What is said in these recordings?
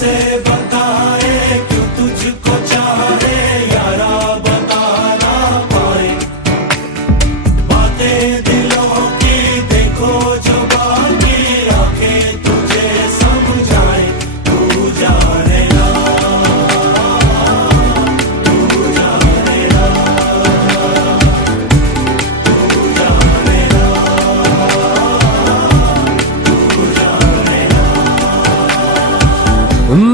कैसे बताए क्यों तुझको चाहे यारा, बता ना पाए बातें दिलों की, देखो जो बाकी आंखें तुझे समझाए। तू जाने ना, तू जाने ना, तू जाने ना, तू जाने ना।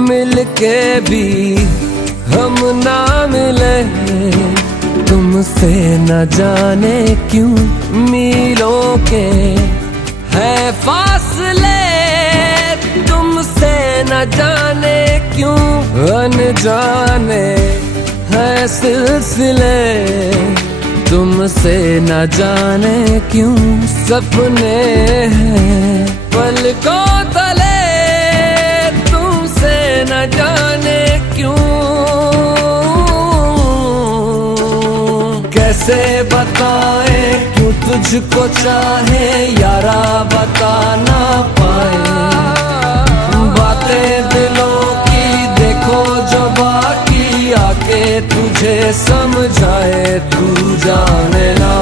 मिलके भी हम ना मिले, तुमसे न जाने क्यों मीलों के है फासले, तुमसे न जाने क्यों अनजाने है सिलसिले, तुमसे न जाने क्यों सपने हैं पलकों तले, तुमसे न जाने क्यों। कैसे बताए क्यों तुझको चाहे यारा, बता ना पाए बातें दिलों की, देखो जो बाकी आके तुझे समझाए। तू जाने ना।